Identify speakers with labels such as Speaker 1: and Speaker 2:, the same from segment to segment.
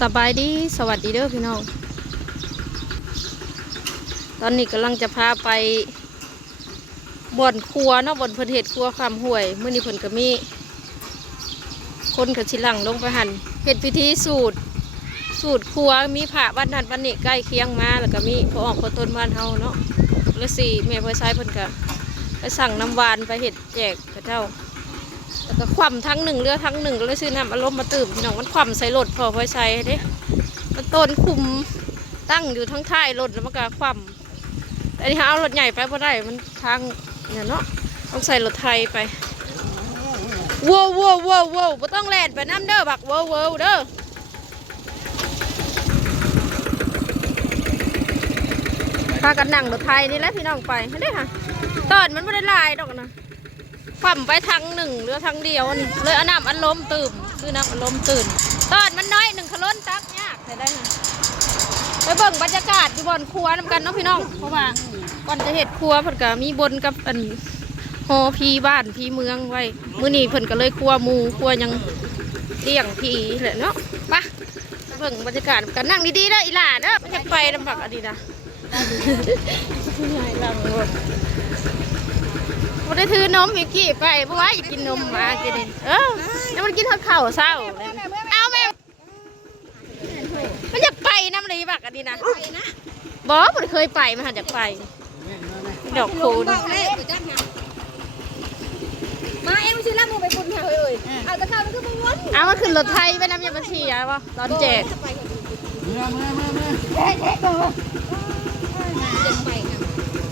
Speaker 1: สบายดีสวัสดีเด้อพี่น้อง ตอนนี้กำลังจะพาไปบ่อนครัวเนาะบ่อนเพิ่นเฮ็ดครัวความห่วยมื้อนี้เพิ่นก็มี คนกับชิลังลงไปหันเฮ็ดพิธีสูตร สูตรครัวมีพระบ้านนั้นบ้านนี้ใกล้เคียงมาแล้วก็มีพอออกพอต้นบ้านเฮาเนาะแล้วสี่แม่พ่อชายเพิ่นก็ไปสั่งน้ำหวานไปเฮ็ดแจกกับเจ้า แล้วก็คว่ำทั้งหนึ่งเรือทั้งหนึ่งก็เลยซื้อน้ำอารมณ์มาตื่มพี่น้องมันคว่ำใส่รถพอพอใช้เด้มันต้นคุมตั้งอยู่ทั้งท้ายรถแล้วมันก็คว่ำแต่นี่หาเอารถใหญ่ไปพอได้มันทางเนี่ยเนาะต้องใส่รถไทยไปว้าวว้าวว้าวว้าวต้องแล่นไปน้ำเด้อบักว้าวว้าวเด้อพากันนั่งรถไทยนี่แหละพี่น้องไปเด้ค่ะตอนมันไม่ได้ลายดอกนะ ฝั่มไปทางหนึ่งหรือทางเดียวนี่เลยเอาน้ำอัดลมตื่มคือน้ำอัดลมตื่น ตอนมันน้อยหนึ่งขล้นตักยากใส่ได้นะไปเบิ่งบรรยากาศอยู่บนครัวนำกันเนาะพี่น้องเพราะว่าก่อนจะเห็ดครัวเพิ่นก็มีบนกับอันหอพีบ้านพีเมืองไว้มื้อนี้เพิ่นก็เลยครัวหมูครัวหยังเลี้ยงพีแหละเนาะไปไปเบิ่งบรรยากาศกันนั่งดีๆเด้ออีหล่าเด้อไม่อยากไปลำบากอันนี้นะใหญ่ลังหมด บ่ได้ถือนมอีกกี่ไปเพราะว่าอยากกินนมมากินนี่เออแล้วมันกินทอดข้าวเศร้าเลยเอาแม่มันอยากไปน้ำรีบักอันนี้นะบอมันเคยไปมันหันอยากไปดอกคูณ
Speaker 2: มาเอ็มชื่อละมูไปปุ่นค่ะเฮ้ยเอาตะข้าวมันก็มาวน
Speaker 1: เอามาขึ้นรถไทยไปน้ำยาบัญชีอะวะตอนแจก
Speaker 2: ไปกัน
Speaker 3: เมื่เมื่อเอ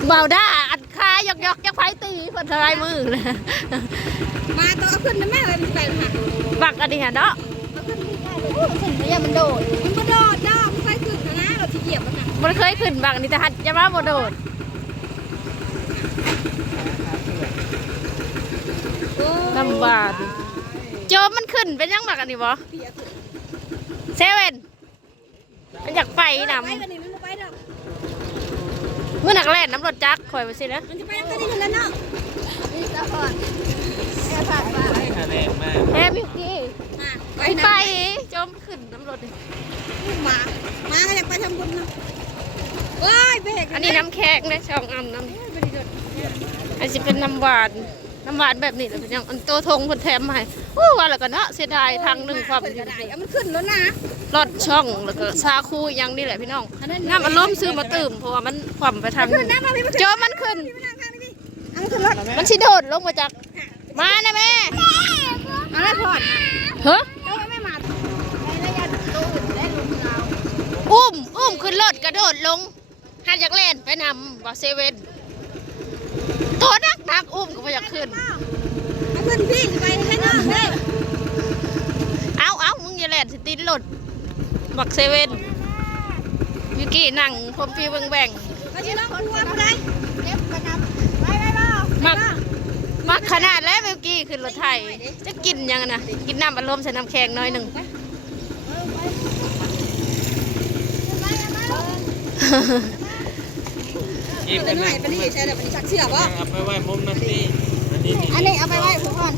Speaker 3: เมื่อ
Speaker 2: ได้
Speaker 1: คายยอกยอกยักไฟตีเพิ่นทลายมือเลย
Speaker 2: มาตัวเอาขึ้นนะแม่ไปมันไปค่ะ
Speaker 1: บักอันนี้ฮะเนาะ
Speaker 2: เอาขึ้นไม่ได้เลยขึ้นไม่ได้มันโดดมันก็โดดดอกมันไปขึ้นนะนะเราที่เหยียบมันนะ
Speaker 1: มันเคยขึ้นบักอันนี้แต่หัดจะมาบ่โดดลำบากโจมมันขึ้นเป็นยังบักอันนี้บ่
Speaker 2: เปียก
Speaker 1: เซเว่นมันอยากไปนำ
Speaker 2: ไปกันนี่มันไปดอก
Speaker 1: เมื่อนักแล่นน้ำรถจักรคอยไปสินะ
Speaker 2: มันจะไปน้ำกันนี่อยู่แล้วเนาะนี่สะพอนแค่ผ่านมา
Speaker 3: ให้คะแนนมาก
Speaker 1: แฮมิวกี้
Speaker 2: ไป
Speaker 1: ไป
Speaker 2: นะ
Speaker 1: จมขึ้นน้ำรถนี่
Speaker 2: มามาก็อยากไปทำบุญนะโอ้ยเบรก
Speaker 1: อันนี้น้ำแข็งนะช่องอันน้ำอันนี้เป็นน้ำหวานน้ำหวานแบบนี้เลยเป็นยังอันโตทงคนแถมมาให้ โอ้ว่าแล้วก็เนาะเสียดายทางหนึ่งความ
Speaker 2: เพิ่นก็ได้เอามันขึ้นแล้วนะ
Speaker 1: รถช่องแล้วก็ซาคูอยังนี่แหละพี่น้องน้ำมันล้มซื้อมาตื่มเพราะว่ามันความไปทาง
Speaker 2: ขึ้นนะมาพี่มาขึ้น
Speaker 1: โจมมันขึ้น
Speaker 2: พี่มานั่งข้างนี้ดิเอามันขึ้นรถ
Speaker 1: มันสิโดดลงมาจากมานะแม่
Speaker 2: เอาละพอด
Speaker 1: เฮ้อ
Speaker 2: เจ้าไม่มาในระยะตู้ได้ลงเรา
Speaker 1: อุ้มอุ้มขึ้นรถกระโดดลงหันอยากเล่นไปนำบาเซเว่นโตนักนักอุ้มก็ไม่อยากขึ้น
Speaker 2: เขึ้นพี่จะไปให้น้องเด้อ
Speaker 1: เอาเอามึงอย่าเล่นสตินรถบักเซเว่นยูกี้นั่งพรมฟีเบงแบง
Speaker 2: มาที่น้องคนวัวผู้ใดเก็บกระนำไปไปบ่า
Speaker 1: มักมักขนาดแล้วมิวกี้ขึ้นรถไทยจะกินยังนะกินน้ำอัดลมใส่น้ำแข็งหน้อยหนึ่ง
Speaker 3: หยิบ
Speaker 2: เป็
Speaker 3: กันน
Speaker 2: หน่
Speaker 3: นะ
Speaker 2: อยเป็นนี่ใช่แต่เป็นชักเชือกบ่
Speaker 3: เอาไปไว้มุมนั่นสิอันนี้นี่
Speaker 2: อันนี้เอาไปไว้ผู้ก่อน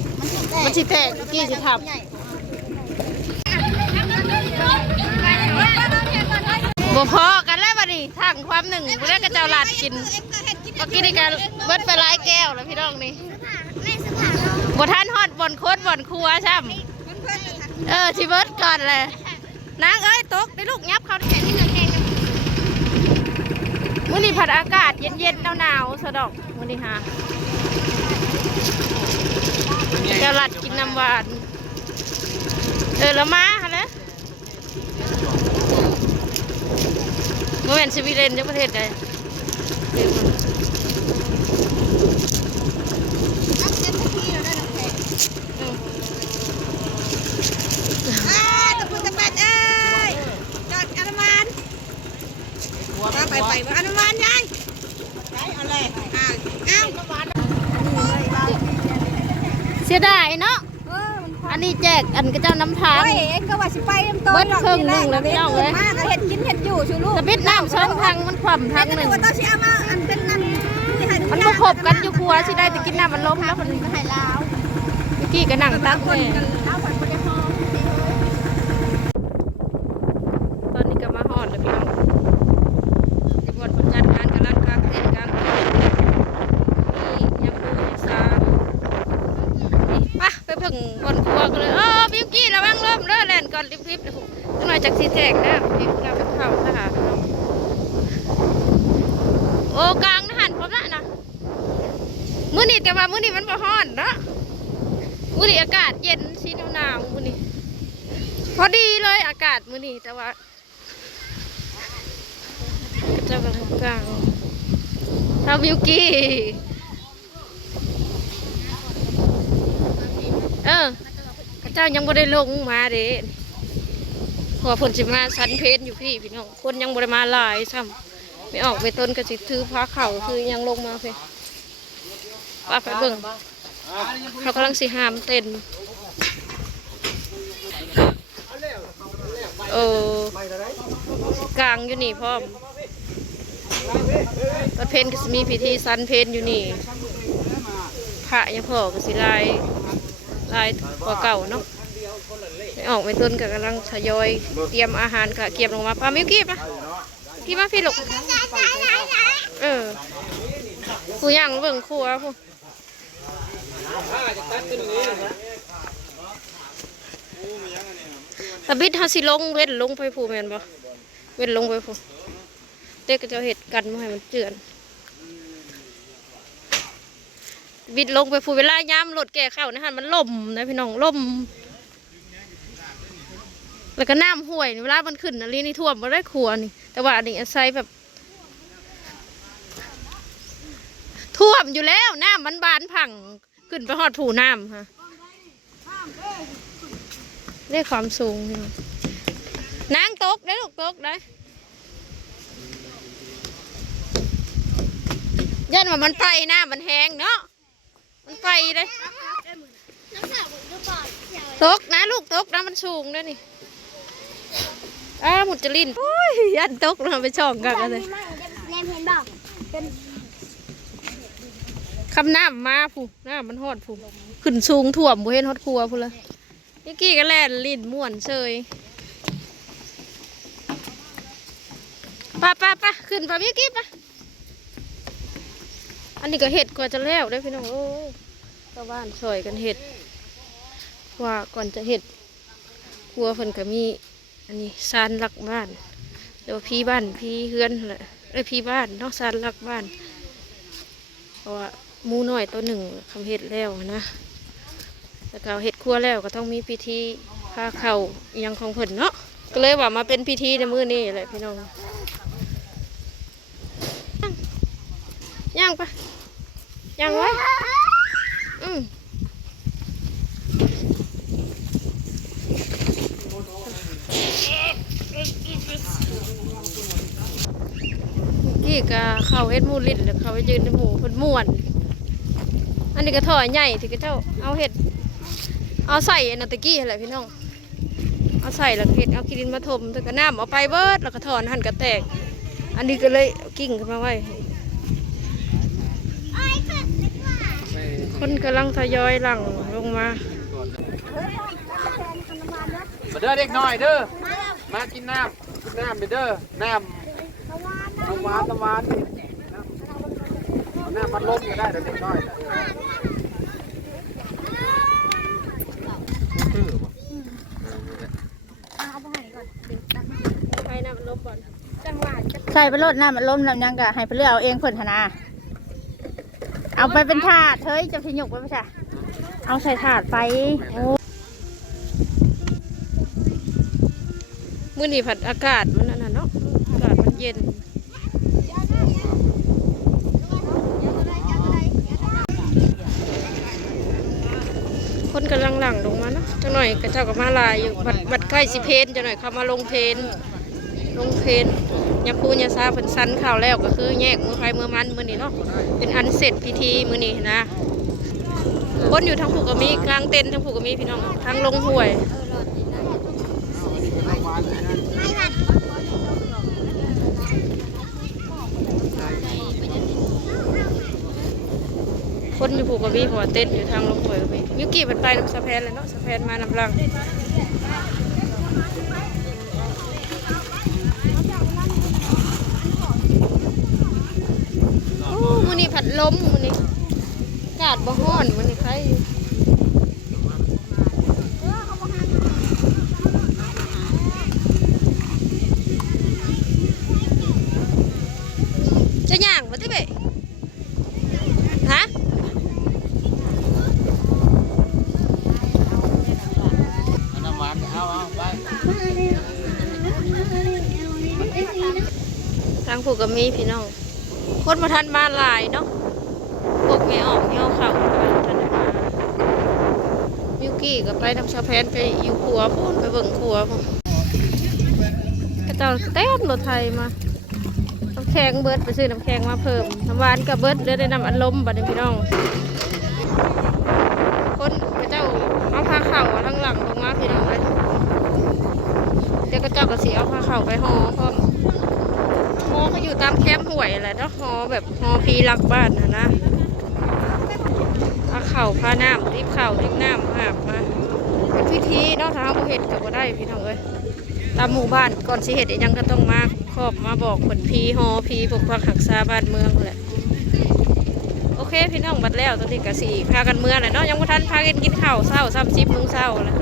Speaker 2: มันสิแตก
Speaker 1: มันสิแตกกี้สิทับบ่พอกันแล้วบัดนี้ทางความหนึ่งเรื่องกระเจ้าหลาดกิน
Speaker 2: เอ็มก็เฮ็ดกิน
Speaker 1: เมื่อกี้นี่การเบิดไปหลายแก้วแล้วพี่น้องนี่
Speaker 2: ในสถานเรา
Speaker 1: บ่ท่านฮอดบ่อนโคตรบ่อนครัวช่ำเออทีเบิดก่อนเลยนางเอ้ยตกได้ลูกยับเขาแขนที่เงินแขงมื้อนี้ผัดอากาศเย็นๆหนาวๆสะดอกมื้อนี้ฮะ แกวลัดกินน้ำหวาน เออแล้วมาฮะเลยเมื่อวันสวีเรนจะประเทศใดเดี๋ยวก่อน
Speaker 2: นับเจ็ดนาทีแล้วได้น้ำแข็ง
Speaker 1: อืม
Speaker 2: อ่าตะพุตะปัดเอ้ยจอดอนุมานมาไปไปมาอนุมานยายไปเอาเลยอ่าเอ้า
Speaker 1: เสียดายเนาะ
Speaker 2: เออมัน
Speaker 1: อันนี้แจกอันก็เจ้าน้ำ ทาง
Speaker 2: โอ้ยเอ็งก็ว่าสิไปเอ็มโต
Speaker 1: เบิดครึ่งหนึ่งแล้วพี่น้องเอ้ย
Speaker 2: มากเห็ดกินเห็ดอยู่ชูลูก
Speaker 1: สปิดน้ำช่องทางมันคว่ำทางห
Speaker 2: นึ
Speaker 1: นึ่
Speaker 2: ก
Speaker 1: ง
Speaker 2: ว่าต้องเชื่อมาอันเป็นอันที่ให้
Speaker 1: มันบ่ครบกันอยู่ครัวสิได้แต่กินน้ำมันล้มแล้วมัน
Speaker 2: ให้ลาว
Speaker 1: เมื่อกี้ก็นั่งตัก
Speaker 2: ค
Speaker 1: แม่
Speaker 2: นกันลาวคนบ่ได้พอ
Speaker 1: นะผม จังหน่อยจากสีแจกนะพี่งามเป็นเขานะคะโอ้กลางหันพร้อมละนะมื้อนี้แต่ว่ามื้อนี้มันบ่ฮ้อนเนาะมื้อนี้อากาศเย็นชีหนาวๆมื้อนี้พอดีเลยอากาศมื้อนี้แต่ว่าเจ้ากำลังกลางทำวิวกี้เออข้าเจ้ายังบ่ได้ลงมาเด้ เพอผลสิมาสันเพนอยู่พี่พี่น้องคนยังบ่ได้มาหลายซ้ำไม่ออกไปต้นก็สิถือพาเข่าคือยังลงมาเพ่ป้าไปเบิ่งเขากำลังสิหามเต้นเออกลางอยู่นี่พ่อมประเพณก็สิมีพิธีสันเพนอยู่นี่พระยังพ่อก็สิลายลายกว่าเก่าเนาะ ไม่ออกไปต้นก็กำลังทยอยเตรียมอาหารกะเก็บลงมาปลามิวกี้ปะกี้มาพี่ลูกเออผู้ย่างเบิ่งครัวผู้ตะบิดฮาสิลงเว้นลงไปผู้แม่นบ่เว้นลงไปผู้เด็กก็จะเห็ดกันมาให้มันเจือนบิดลงไปฟูเวลาย้ำรถแก่เข้านะฮะมันล่มนะพี่น้องล่ม แล้วก็น้ำห่วยเวลามันขึ้นอะไรนี่ท่วมมาได้ครัวนี่ แต่ว่าอันนี้อาศัยแบบท่วมอยู่แล้วน้ำมันบานพังขึ้นไปหอดผูน้ำฮะเรียกความสูงพี่น้งนางตกได้ลูกตกได้ยันว่ามันไปน้ำมันแห้งเนาะมันไปเลยตกนะลูกตกนะมันสูงด้วยนี่ อ้าหมุดจลินโอ้ยยันตกเราไปช่องกันเลย
Speaker 4: แนมเห็นบอก
Speaker 1: คำน้ำมาผู้น้ำมันหอดผู้ขึ้นสูงถ่วมผู้เห็นฮอดครัวผู้ละนี่กี้ก็แล่นลิ้นม่วนเชยป้าป้าป้าขึ้นไปมิกี้ป้าอันนี้ก็เห็ดกว่าจะแล้วได้พี่น้องโอ้ยชาวบ้านช่วยกันเห็ดว่าก่อนจะเห็ดครัวเพิ่นก็มี อันนี้ซานหลักบ้านเดี๋ยวพี่บ้านพี่เฮือนแหละเอ้ยพี่บ้านนอกซานหลักบ้านเพราะว่ามูน้อยตัวหนึ่งคำเห็ดแล้วนะแต่ก็เห็ดครัวแล้วก็ต้องมีพิธีพาเข่ายังของเพิ่นเนาะก็เลยว่ามาเป็นพิธีในมือนี้แหละพี่น้องย่างปะย่างไว้อืม กี้ก็เข้าเฮ็ดมูลิ้นแล้วเขาไปยืนในหมูเพิ่นม่วน อันนี้ก็ถอยใหญ่ที่ก็เจ้าเอาเห็ดเอาใส่นนั้นตะกี้แหละพี่น้อง เอาใส่แล้วเห็ดเอาขี้ดินมาถมแล้วก็น้ำเอาไปเบิดแล้วก็ถอนหั่นกระแตก อันนี้ก็เลยกิ่งขึ้นมาไว้ คนกำลังทยอยหลังลงมา
Speaker 3: มาเด้อเด็กน้อยเด้อ มากินน้ำกินน้ำไปเด้อ น้ำ น้ำหวานน้ำหวานนี่เอาน้ำมันลมก็ได้เด้อเด็กน้อยชื่อบ่
Speaker 1: ไปน้ำลบก่อน
Speaker 4: ใส่ไปรดน้ำมันล้มน้ำยังกะให้ไปเลือกเอาเองเพิ่นธนา เอาไปเป็นถาดเฮ้ยจะพิยกไปไม่ใช่เอาใส่ถาดไปโอ้
Speaker 1: มื้อนี้ผัดอากาศมันนั่นน่ะเนาะอากาศมันเย็น คน กำลังหลังลงมาเนาะจังหน่อยกระเจ้ากับมาลายอยู่บัดบัดใกล้สิเพนจังหน่อยเขามาลงเพนลงเพนยาคูยาซาเพิ่นสันข่าวแล้วก็คือแยกมือไฟมือมันมือนี่เนาะเป็นอันเสร็จพิธีมือนี่นะคนอยู่ทั้งผูกกมีกลางเต็นท์ทั้งผูกกมีพี่น้องทั้งลงห้วย คนอยู่ผูกกมีหัวเต้นอยู่ทางลงหวยก็มีมิวกี้มันไปน้ำสะแพนเลยเนาะสะแพนมานำลังโอ้มือนี่ผัดล้มมือนี้อากาดบ่ฮ้อนมือนี่ใครอยู่ ทางผูกกับมีพี่น้องคนมาทันมาหลายเนาะพวกไม่ออกเหี่ยวเข่าทันได้มามิวกี้ก็ไปน้ำชาแพนไปอยู่ครัวพูนไปเบิ่งครัวพูนกระเจ้าเต้มรถไทยมาน้ำแข็งเบิร์ดไปซื้อน้ำแข็งมาเพิ่มน้ำหวานกับเบิร์ดเลือได้น้ำอัดลมบัดนี้พี่น้อง คนกระเจ้าเอาผ้าเข่าเอาทั้งหลังลงมาพี่น้องเลยเดี๋ยวกระเจ้าก็สีเอาผ้าเข่าไปห่อพร้อม หอก็อยู่ ตามแคมป์ห่วยแหละเนาะหอแบบหอพีรักบ้านนะนะพาเข่าพาน้ำรีบเข่ารีบน้ำหาบมาเป็นพิธีนาะทางเห็ดกับบ่ได้พี่น้องเอ้ยตามหมู่บ้านก่อนสิเห็ดยังก็ต้องมาครอบมาบอกผลพีหอพีปกปักหักษาบ้านเมืองแหละโอเคพี่น้องบัดแล้วตอนนี้กะสีพากันเมืองแหละเนาะยังบ่ทันพากันกินข้าวเศร้าซ้ำซิบโมงเศร้าแล้ว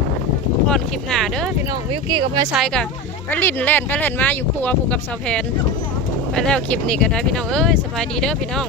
Speaker 1: พอนคลิปหน้าเด้อพี่น้องวิวกี้กับเพลายชายกันไปลิ่นแล่นไปเล่นมาอยู่ครัวผูกกับเสาแพน ไปแล้วคลิปนี้ก็ได้พี่น้องเอ้ยสบายดีเด้อพี่น้อง